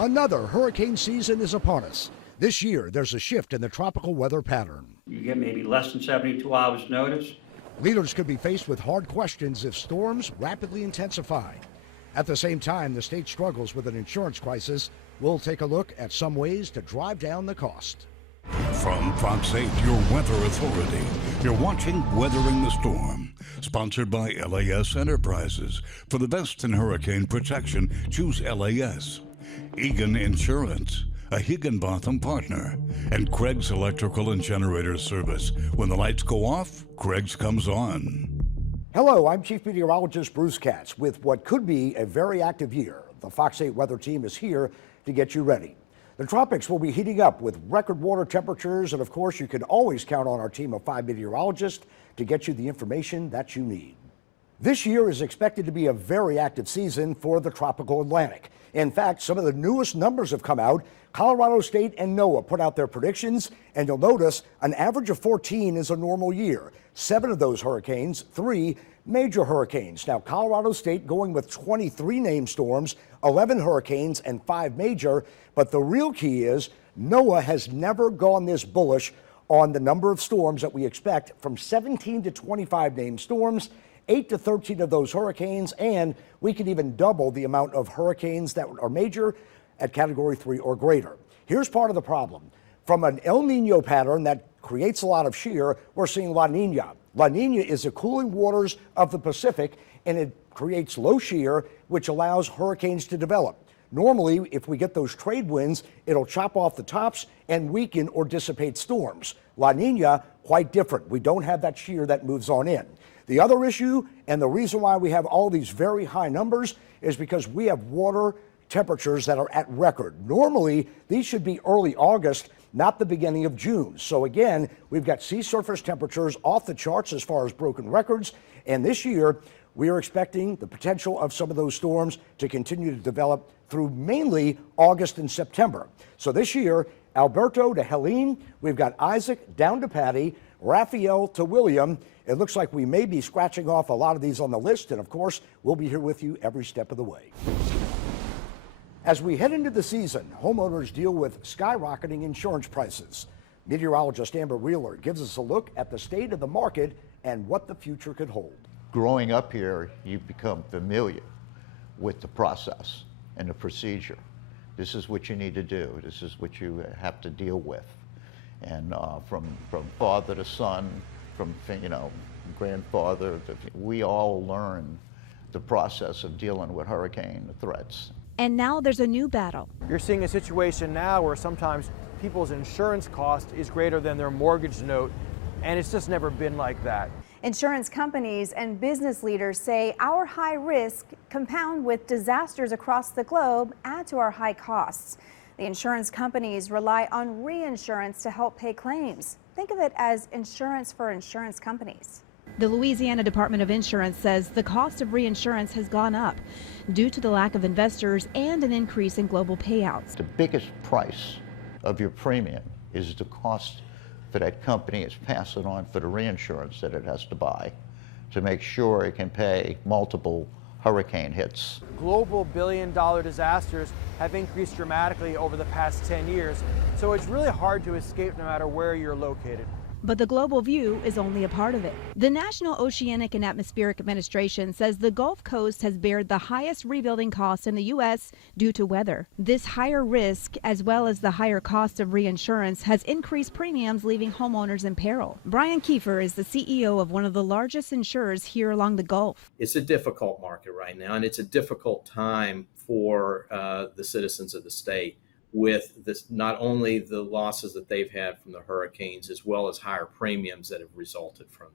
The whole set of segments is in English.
Another hurricane season is upon us. This year, there's a shift in the tropical weather pattern. You get maybe less than 72 hours notice. Leaders could be faced with hard questions if storms rapidly intensify. At the same time, the state struggles with an insurance crisis. We'll take a look at some ways to drive down the cost. From Fox 8, your weather authority, you're watching Weathering the Storm, sponsored by LAS Enterprises. For the best in hurricane protection, choose LAS. Egan Insurance, a Higginbotham partner, and Craig's Electrical and Generator Service. When the lights go off, Craig's comes on. Hello, I'm Chief Meteorologist Bruce Katz. With what could be a very active year, the Fox 8 weather team is here to get you ready. The tropics will be heating up with record water temperatures, and of course, you can always count on our team of 5 meteorologists to get you the information that you need. This year is expected to be a very active season for the tropical Atlantic. In fact, some of the newest numbers have come out. Colorado State and NOAA put out their predictions, and you'll notice an average of 14 is a normal year. 7 of those hurricanes, 3 major hurricanes. Now, Colorado State going with 23 named storms, 11 hurricanes, and 5 major. But the real key is NOAA has never gone this bullish on the number of storms that we expect, from 17 to 25 named storms, 8 to 13 of those hurricanes, and we could even double the amount of hurricanes that are major at Category 3 or greater. Here's part of the problem. From an El Nino pattern that creates a lot of shear, we're seeing La Nina. La Nina is the cooling waters of the Pacific, and it creates low shear, which allows hurricanes to develop. Normally, if we get those trade winds, it'll chop off the tops and weaken or dissipate storms. La Nina, quite different. We don't have that shear that moves on in. The other issue, and the reason why we have all these very high numbers, is because we have water temperatures that are at record. Normally, these should be early August, not the beginning of June. So again, we've got sea surface temperatures off the charts as far as broken records. And this year, we are expecting the potential of some of those storms to continue to develop through mainly August and September. So this year, Alberto to Helene, we've got Isaac down to Patty, Raphael to William. It looks like we may be scratching off a lot of these on the list. And of course, we'll be here with you every step of the way. As we head into the season, homeowners deal with skyrocketing insurance prices. Meteorologist Amber Wheeler gives us a look at the state of the market and what the future could hold. Growing up here, you become familiar with the process and the procedure. This is what you need to do. This is what you have to deal with. And from father to son, from grandfather, we all learn the process of dealing with hurricane threats. And now there's a new battle. You're seeing a situation now where sometimes people's insurance cost is greater than their mortgage note, and it's just never been like that. Insurance companies and business leaders say our high risk, compound with disasters across the globe, add to our high costs. The insurance companies rely on reinsurance to help pay claims. Think of it as insurance for insurance companies. The Louisiana Department of Insurance says the cost of reinsurance has gone up due to the lack of investors and an increase in global payouts. The biggest price of your premium is the cost for that company is passing on for the reinsurance that it has to buy to make sure it can pay multiple hurricane hits. Global billion-dollar disasters have increased dramatically over the past 10 years, so it's really hard to escape no matter where you're located. But the global view is only a part of it. The National Oceanic and Atmospheric Administration says the Gulf Coast has bared the highest rebuilding costs in the U.S. due to weather. This higher risk, as well as the higher cost of reinsurance, has increased premiums, leaving homeowners in peril. Brian Kiefer is the CEO of one of the largest insurers here along the Gulf. It's a difficult market right now, and it's a difficult time for the citizens of the state, with this, not only the losses that they've had from the hurricanes, as well as higher premiums that have resulted from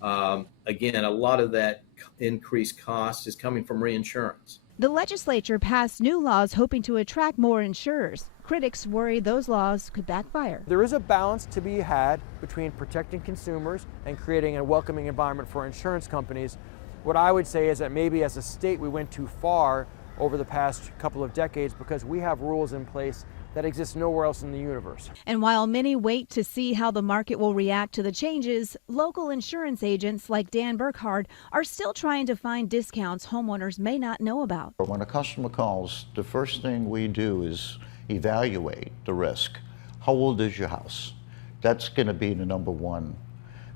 that. Again, a lot of that increased cost is coming from reinsurance. The legislature passed new laws hoping to attract more insurers. Critics worry those laws could backfire. There is a balance to be had between protecting consumers and creating a welcoming environment for insurance companies. What I would say is that maybe as a state we went too far over the past couple of decades because we have rules in place that exists nowhere else in the universe. And while many wait to see how the market will react to the changes, local insurance agents like Dan Burkhard are still trying to find discounts homeowners may not know about. When a customer calls, the first thing we do is evaluate the risk. How old is your house? That's going to be the number one,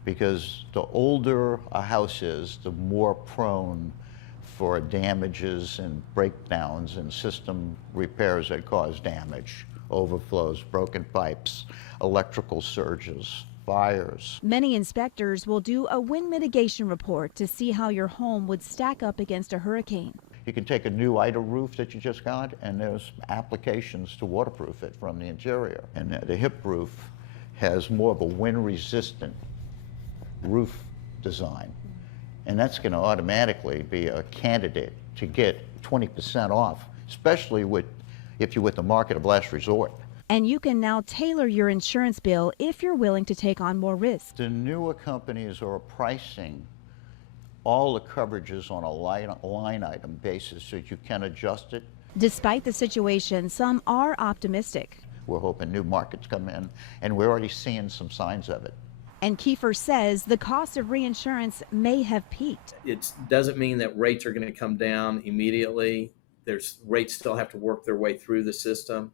because the older a house is, the more prone for damages and breakdowns and system repairs that cause damage, overflows, broken pipes, electrical surges, fires. Many inspectors will do a wind mitigation report to see how your home would stack up against a hurricane. You can take a new Ida roof that you just got, and there's applications to waterproof it from the interior. And the hip roof has more of a wind-resistant roof design. And that's going to automatically be a candidate to get 20% off, especially if you're with the market of last resort. And you can now tailor your insurance bill if you're willing to take on more risk. The newer companies are pricing all the coverages on a line item basis so you can adjust it. Despite the situation, some are optimistic. We're hoping new markets come in, and we're already seeing some signs of it. And Kiefer says the cost of reinsurance may have peaked. It doesn't mean that rates are going to come down immediately. Rates still have to work their way through the system,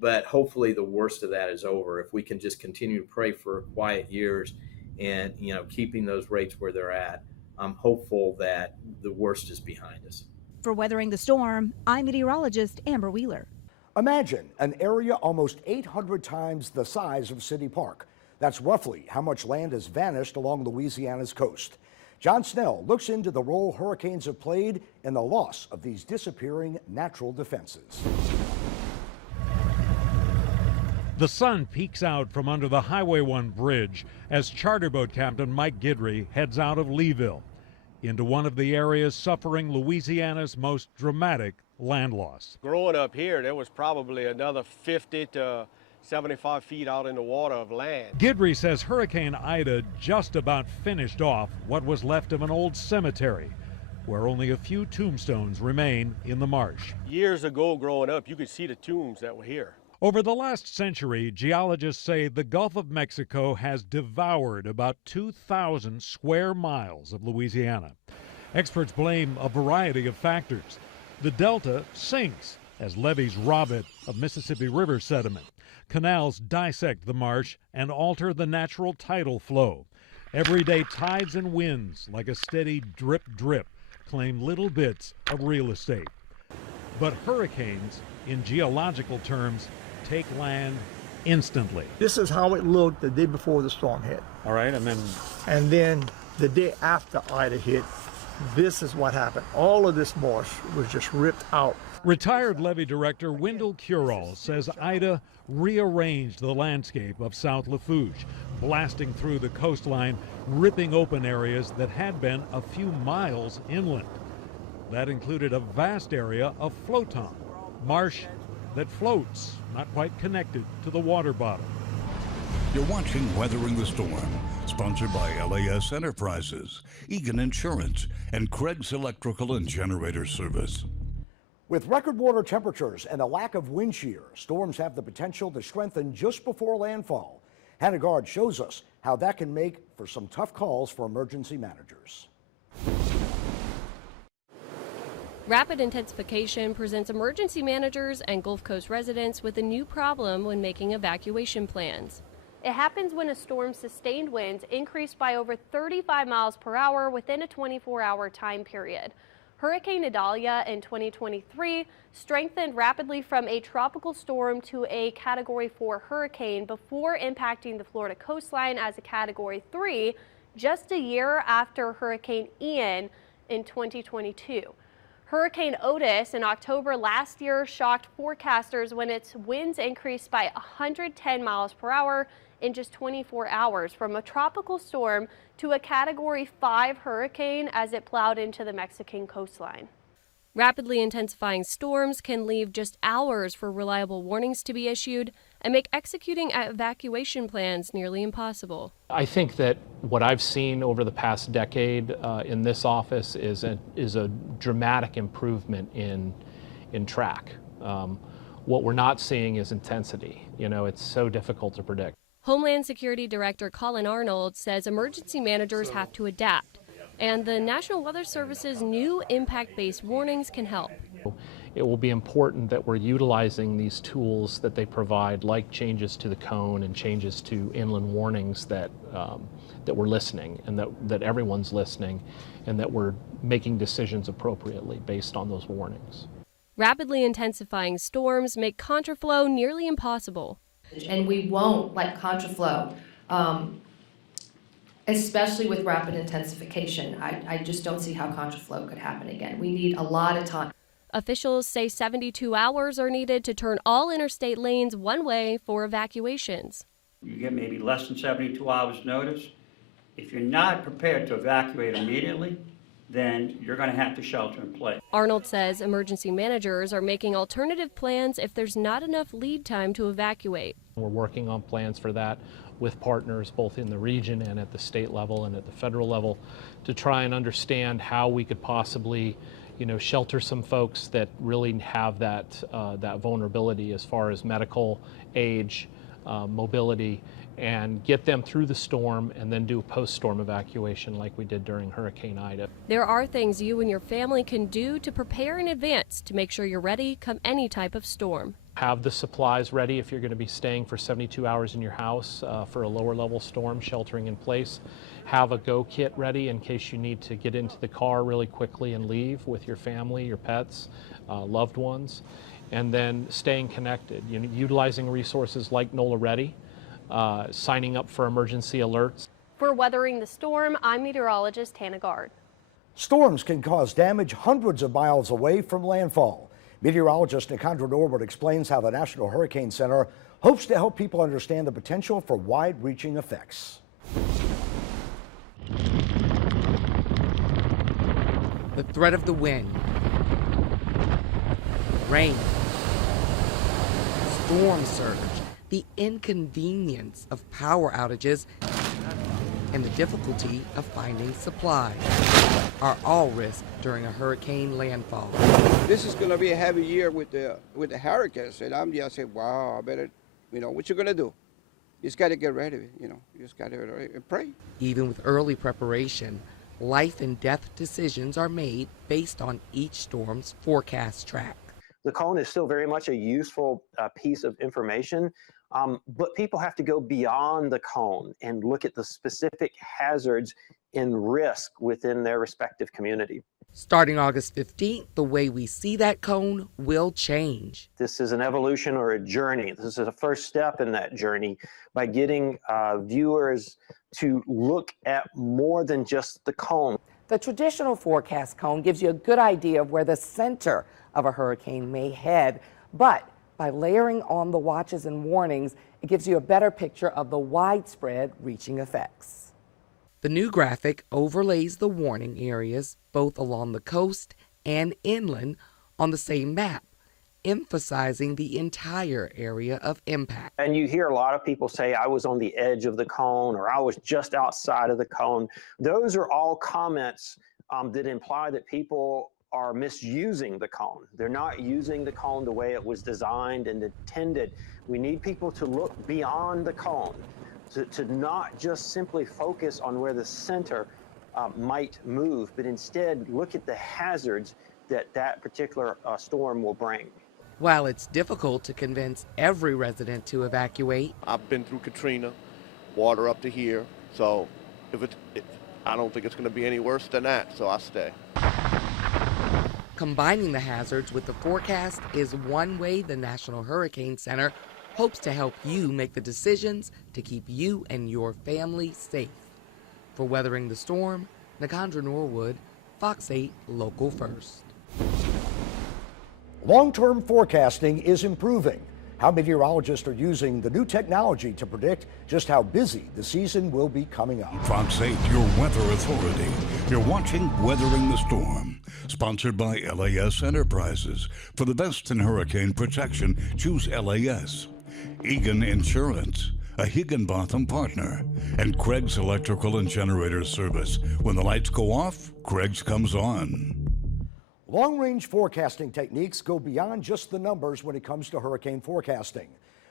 but hopefully the worst of that is over. If we can just continue to pray for quiet years and keeping those rates where they're at, I'm hopeful that the worst is behind us. For Weathering the Storm, I'm meteorologist Amber Wheeler. Imagine an area almost 800 times the size of City Park. That's roughly how much land has vanished along Louisiana's coast. John Snell looks into the role hurricanes have played in the loss of these disappearing natural defenses. The sun peeks out from under the Highway 1 bridge as charter boat captain Mike Guidry heads out of Leeville into one of the areas suffering Louisiana's most dramatic land loss. Growing up here, there was probably another 50 to 75 feet out in the water of land. Guidry says Hurricane Ida just about finished off what was left of an old cemetery where only a few tombstones remain in the marsh. Years ago, growing up, you could see the tombs that were here. Over the last century, geologists say the Gulf of Mexico has devoured about 2,000 square miles of Louisiana. Experts blame a variety of factors. The delta sinks as levees rob it of Mississippi River sediment. Canals dissect the marsh and alter the natural tidal flow. Everyday tides and winds, like a steady drip drip, claim little bits of real estate. But hurricanes, in geological terms, take land instantly. This is how it looked the day before the storm hit. All right, and then the day after Ida hit, this is what happened. All of this marsh was just ripped out. Retired levee director Wendell Curall says Ida rearranged the landscape of South Lafourche, blasting through the coastline, ripping open areas that had been a few miles inland. That included a vast area of floton, marsh that floats, not quite connected to the water bottom. You're watching Weathering the Storm, sponsored by LAS Enterprises, Egan Insurance, and Craig's Electrical and Generator Service. With record water temperatures and a lack of wind shear, storms have the potential to strengthen just before landfall. Hannah Guard shows us how that can make for some tough calls for emergency managers. Rapid intensification presents emergency managers and Gulf Coast residents with a new problem when making evacuation plans. It happens when a storm's sustained winds increase by over 35 miles per hour within a 24-hour time period. Hurricane Idalia in 2023 strengthened rapidly from a tropical storm to a Category 4 hurricane before impacting the Florida coastline as a Category 3 just a year after Hurricane Ian in 2022. Hurricane Otis in October last year shocked forecasters when its winds increased by 110 miles per hour in just 24 hours from a tropical storm to a Category 5 hurricane as it plowed into the Mexican coastline. Rapidly intensifying storms can leave just hours for reliable warnings to be issued and make executing evacuation plans nearly impossible. I think that what I've seen over the past decade in this office is a dramatic improvement in track. What we're not seeing is intensity. You know, it's so difficult to predict. Homeland Security Director Colin Arnold says emergency managers have to adapt, and the National Weather Service's new impact-based warnings can help. It will be important that we're utilizing these tools that they provide, like changes to the cone and changes to inland warnings, that we're listening, and that everyone's listening, and that we're making decisions appropriately based on those warnings. Rapidly intensifying storms make contraflow nearly impossible. And we won't let contraflow, especially with rapid intensification. I just don't see how contraflow could happen again. We need a lot of time. Officials say 72 hours are needed to turn all interstate lanes one way for evacuations. You get maybe less than 72 hours notice. If you're not prepared to evacuate immediately, then you're going to have to shelter in place. Arnold says emergency managers are making alternative plans if there's not enough lead time to evacuate. We're working on plans for that with partners both in the region and at the state level and at the federal level to try and understand how we could possibly, shelter some folks that really have that vulnerability as far as medical, age, mobility, and get them through the storm and then do a post-storm evacuation like we did during Hurricane Ida. There are things you and your family can do to prepare in advance to make sure you're ready come any type of storm. Have the supplies ready if you're going to be staying for 72 hours in your house for a lower level storm, sheltering in place. Have a go kit ready in case you need to get into the car really quickly and leave with your family, your pets, loved ones. And then staying connected, utilizing resources like NOLA Ready, signing up for emergency alerts. For Weathering the Storm, I'm meteorologist Hannah Gard. Storms can cause damage hundreds of miles away from landfall. Meteorologist Nicandra Norwood explains how the National Hurricane Center hopes to help people understand the potential for wide-reaching effects. The threat of the wind, rain, storm surge, the inconvenience of power outages, and the difficulty of finding supplies are all risks during a hurricane landfall. This is going to be a heavy year with the hurricanes, and I'm just saying, wow, I better, what you going to do? You just got to get ready, you just got to pray. Even with early preparation, life and death decisions are made based on each storm's forecast track. The cone is still very much a useful piece of information, but people have to go beyond the cone and look at the specific hazards and risk within their respective community. Starting August 15th, the way we see that cone will change. This is an evolution or a journey. This is a first step in that journey by getting viewers to look at more than just the cone. The traditional forecast cone gives you a good idea of where the center of a hurricane may head, but by layering on the watches and warnings, it gives you a better picture of the widespread reaching effects. The new graphic overlays the warning areas both along the coast and inland on the same map, emphasizing the entire area of impact. And you hear a lot of people say, I was on the edge of the cone, or I was just outside of the cone. Those are all comments that imply that people are misusing the cone. They're not using the cone the way it was designed and intended. We need people to look beyond the cone, to not just simply focus on where the center might move, but instead look at the hazards that particular storm will bring. While it's difficult to convince every resident to evacuate, I've been through Katrina, water up to here, so I don't think it's going to be any worse than that, so I stay. Combining the hazards with the forecast is one way the National Hurricane Center hopes to help you make the decisions to keep you and your family safe. For Weathering the Storm, Nicandra Norwood, Fox 8 Local First. Long-term forecasting is improving. How meteorologists are using the new technology to predict just how busy the season will be coming up. Fox 8, your weather authority. You're watching Weathering the Storm, sponsored by LAS Enterprises. For the best in hurricane protection, choose LAS. Egan Insurance, a Higginbotham partner, and Craig's Electrical and Generator Service. When the lights go off, Craig's comes on. Long-range forecasting techniques go beyond just the numbers when it comes to hurricane forecasting.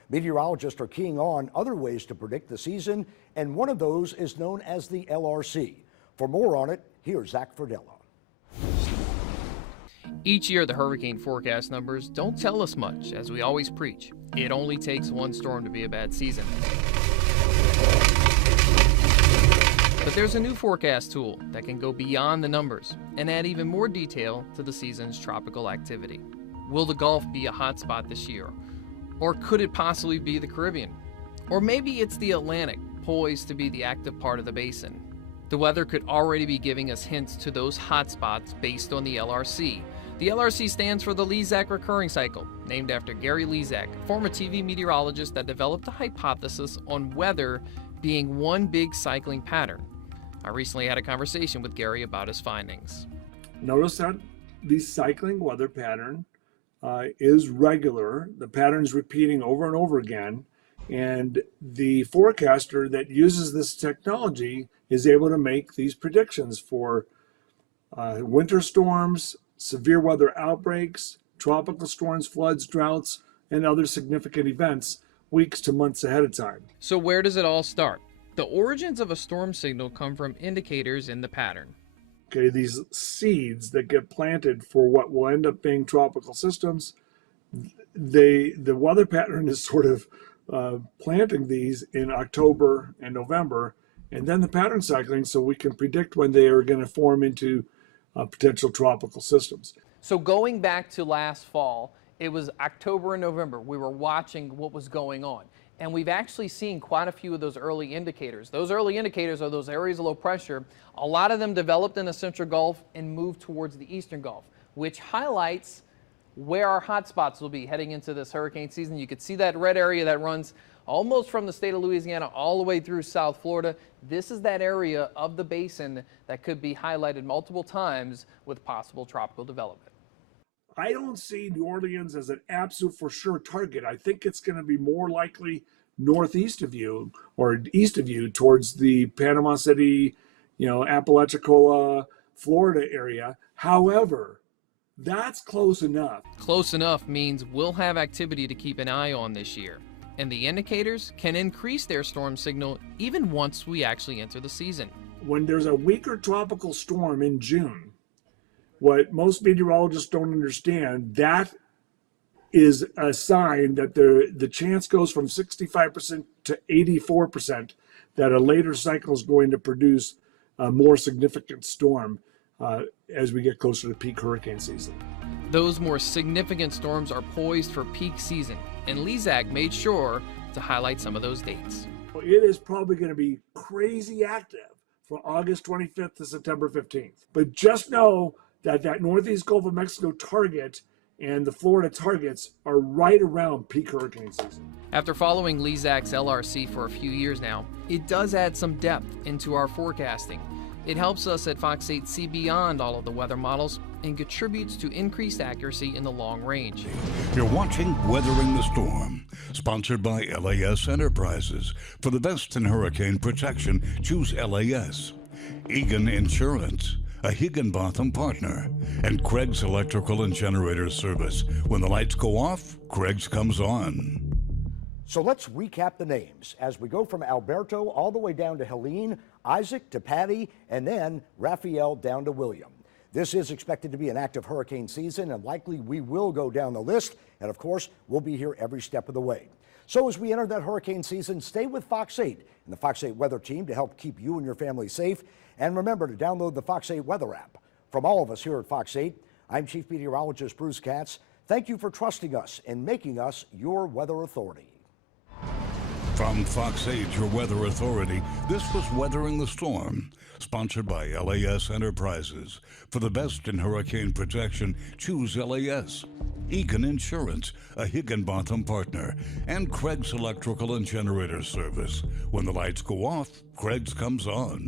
Meteorologists are keying on other ways to predict the season, and one of those is known as the LRC. For more on it, here's Zach Ferdella. Each year, the hurricane forecast numbers don't tell us much, as we always preach. It only takes one storm to be a bad season. But there's a new forecast tool that can go beyond the numbers and add even more detail to the season's tropical activity. Will the Gulf be a hotspot this year? Or could it possibly be the Caribbean? Or maybe it's the Atlantic, poised to be the active part of the basin. The weather could already be giving us hints to those hotspots based on the LRC. The LRC stands for the Lezak Recurring Cycle, named after Gary Lezak, former TV meteorologist that developed a hypothesis on weather being one big cycling pattern. I recently had a conversation with Gary about his findings. Notice that the cycling weather pattern is regular. The pattern is repeating over and over again. And the forecaster that uses this technology is able to make these predictions for winter storms, severe weather outbreaks, tropical storms, floods, droughts, and other significant events weeks to months ahead of time. So where does it all start? The origins of a storm signal come from indicators in the pattern. Okay, these seeds that get planted for what will end up being tropical systems, the weather pattern is sort of planting these in October and November, and then the pattern cycling so we can predict when they are going to form into potential tropical systems. So going back to last fall, it was October and November. We were watching what was going on. And we've actually seen quite a few of those early indicators. Those early indicators are those areas of low pressure. A lot of them developed in the Central Gulf and moved towards the Eastern Gulf, which highlights where our hotspots will be heading into this hurricane season. You can see that red area that runs almost from the state of Louisiana all the way through South Florida. This is that area of the basin that could be highlighted multiple times with possible tropical development. I don't see New Orleans as an absolute for sure target. I think it's going to be more likely northeast of you or east of you towards the Panama City, Apalachicola, Florida area. However, that's close enough. Close enough means we'll have activity to keep an eye on this year. And the indicators can increase their storm signal even once we actually enter the season. When there's a weaker tropical storm in June, what most meteorologists don't understand, that is a sign that the chance goes from 65% to 84% that a later cycle is going to produce a more significant storm as we get closer to peak hurricane season. Those more significant storms are poised for peak season, and Lezak made sure to highlight some of those dates. It is probably going to be crazy active from August 25th to September 15th. But just know that Northeast Gulf of Mexico target and the Florida targets are right around peak hurricane season. After following Lezak's LRC for a few years now, it does add some depth into our forecasting. It helps us at Fox 8 see beyond all of the weather models and contributes to increased accuracy in the long range. You're watching Weathering the Storm, sponsored by LAS Enterprises. For the best in hurricane protection, choose LAS. Egan Insurance, a Higginbotham partner, and Craig's Electrical and Generator Service. When the lights go off, Craig's comes on. So let's recap the names as we go from Alberto all the way down to Helene, Isaac to Patty, and then Raphael down to William. This is expected to be an active hurricane season, and likely we will go down the list, and of course, we'll be here every step of the way. So as we enter that hurricane season, stay with Fox 8 and the Fox 8 weather team to help keep you and your family safe. And remember to download the Fox 8 weather app. From all of us here at Fox 8, I'm Chief Meteorologist Bruce Katz. Thank you for trusting us and making us your weather authority. From Fox 8, your weather authority, this was Weathering the Storm, sponsored by LAS Enterprises. For the best in hurricane protection, choose LAS. Egan Insurance, a Higginbotham partner, and Craig's Electrical and Generator Service. When the lights go off, Craig's comes on.